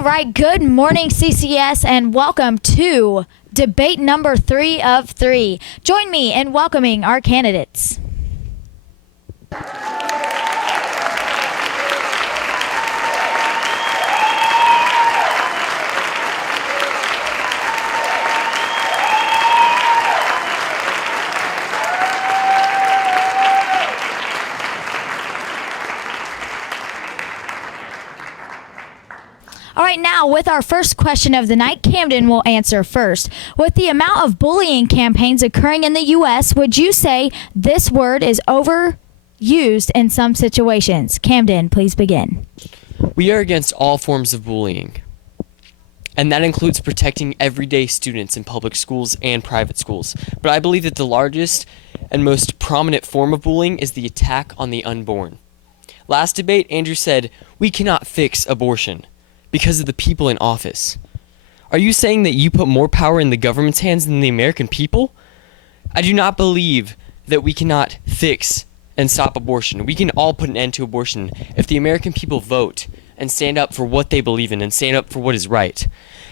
All right, good morning, CCS, and welcome to debate number 3 of 3. Join me in welcoming our candidates. All right, now with our first question of the night, Camden will answer first. With the amount of bullying campaigns occurring in the U.S., would you say this word is overused in some situations? Camden, please begin. We are against all forms of bullying, and that includes protecting everyday students in public schools and private schools. But I believe that the largest and most prominent form of bullying is the attack on the unborn. Last debate, Andrew said, we cannot fix abortion because of the people in office. Are you saying that you put more power in the government's hands than the American people? I do not believe that we cannot fix and stop abortion. We can all put an end to abortion if the American people vote and stand up for what they believe in and stand up for what is right.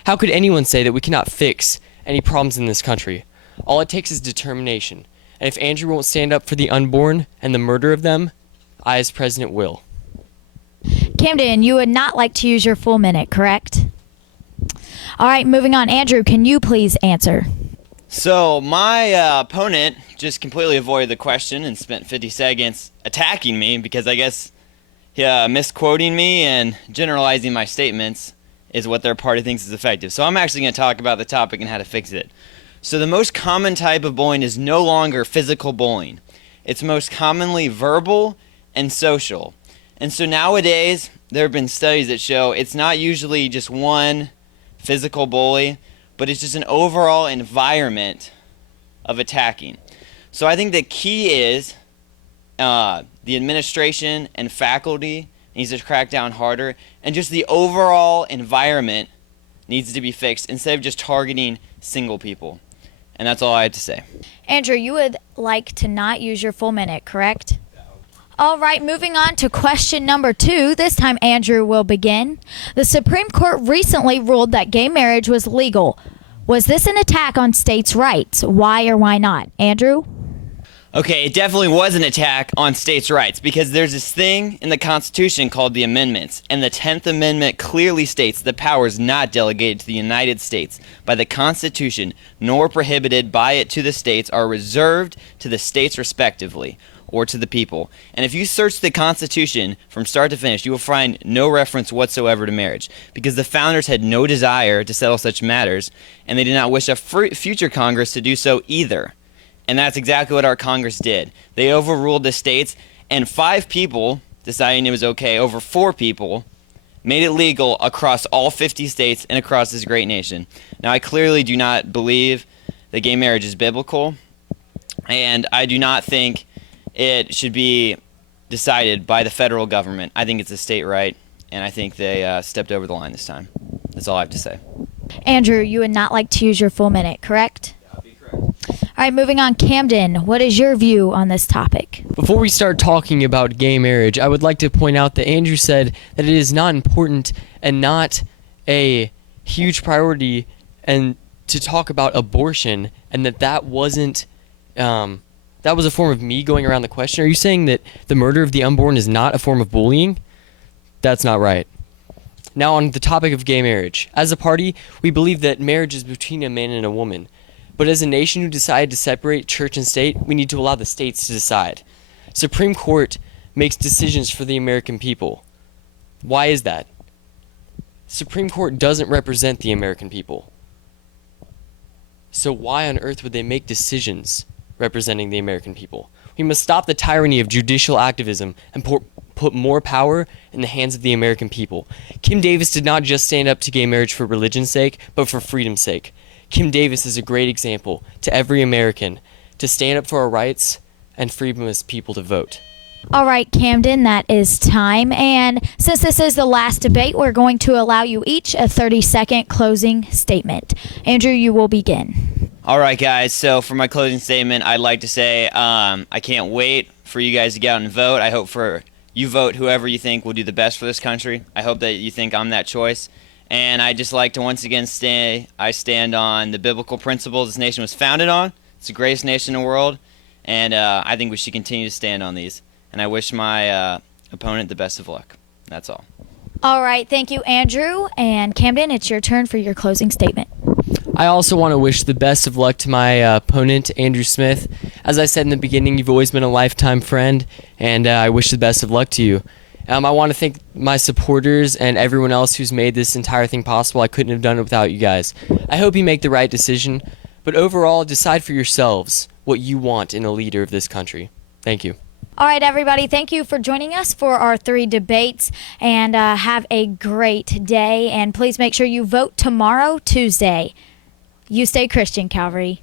How could anyone say that we cannot fix any problems in this country? All it takes is determination. And if Andrew won't stand up for the unborn and the murder of them, I as president will. Camden, you would not like to use your full minute, correct? All right, moving on. Andrew, can you please answer? So my opponent just completely avoided the question and spent 50 seconds attacking me because I guess misquoting me and generalizing my statements is what their party thinks is effective. So I'm actually going to talk about the topic and how to fix it. So the most common type of bullying is no longer physical bullying. It's most commonly verbal and social. And so nowadays, there have been studies that show it's not usually just one physical bully, but it's just an overall environment of attacking. So I think the key is the administration and faculty needs to crack down harder, and just the overall environment needs to be fixed instead of just targeting single people. And that's all I had to say. Andrew, you would like to not use your full minute, correct? All right, moving on to question number 2. This time, Andrew will begin. The Supreme Court recently ruled that gay marriage was legal. Was this an attack on states' rights? Why or why not? Andrew? Okay, it definitely was an attack on states' rights because there's this thing in the Constitution called the Amendments, and the 10th Amendment clearly states the powers not delegated to the United States by the Constitution nor prohibited by it to the states are reserved to the states respectively, or to the people. And if you search the Constitution from start to finish, you will find no reference whatsoever to marriage, because the founders had no desire to settle such matters, and they did not wish a future Congress to do so either. And that's exactly what our Congress did. They overruled the states, and 5 people, deciding it was okay, over 4 people, made it legal across all 50 states and across this great nation. Now, I clearly do not believe that gay marriage is biblical, and I do not think it should be decided by the federal government. I think it's a state right, and I think they stepped over the line this time. That's all I have to say. Andrew, you would not like to use your full minute, correct? That'll be correct. All right, moving on. Camden, what is your view on this topic? Before we start talking about gay marriage, I would like to point out that Andrew said that it is not important and not a huge priority and to talk about abortion, and that wasn't that was a form of me going around the question. Are you saying that the murder of the unborn is not a form of bullying? That's not right. Now on the topic of gay marriage. As a party, we believe that marriage is between a man and a woman. But as a nation who decided to separate church and state, we need to allow the states to decide. Supreme Court makes decisions for the American people. Why is that? Supreme Court doesn't represent the American people. So why on earth would they make decisions representing the American people? We must stop the tyranny of judicial activism and put more power in the hands of the American people. Kim Davis did not just stand up to gay marriage for religion's sake, but for freedom's sake. Kim Davis is a great example to every American to stand up for our rights and freedom as people to vote. All right, Camden, that is time. And since this is the last debate, we're going to allow you each a 30-second closing statement. Andrew, you will begin. All right, guys. So for my closing statement, I'd like to say I can't wait for you guys to get out and vote. I hope for you vote whoever you think will do the best for this country. I hope that you think I'm that choice. And I just like to once again I stand on the biblical principles this nation was founded on. It's the greatest nation in the world, and I think we should continue to stand on these. And I wish my opponent the best of luck. That's all. All right, thank you, Andrew. And Camden, it's your turn for your closing statement. I also want to wish the best of luck to my opponent, Andrew Smith. As I said in the beginning, you've always been a lifetime friend, and I wish the best of luck to you. I want to thank my supporters and everyone else who's made this entire thing possible. I couldn't have done it without you guys. I hope you make the right decision, but overall, decide for yourselves what you want in a leader of this country. Thank you. All right, everybody, thank you for joining us for our 3 debates, and have a great day. And please make sure you vote tomorrow, Tuesday. You stay Christian, Calvary.